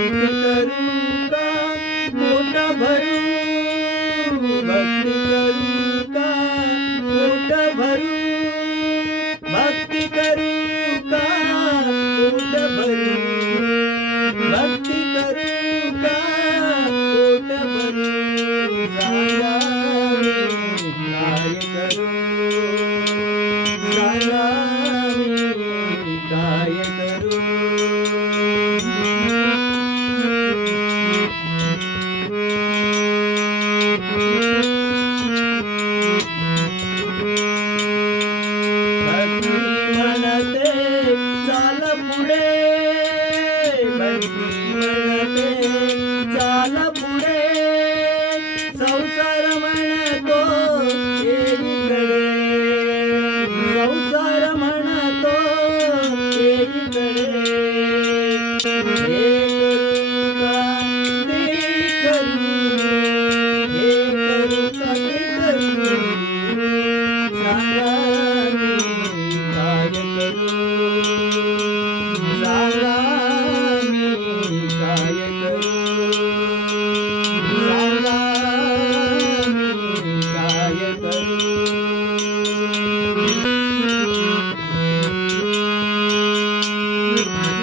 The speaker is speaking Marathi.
Mm-hmm. चाल पुढे. संसार म्हणतो एकीकडे संसार म्हणतो एकीकडे Bye.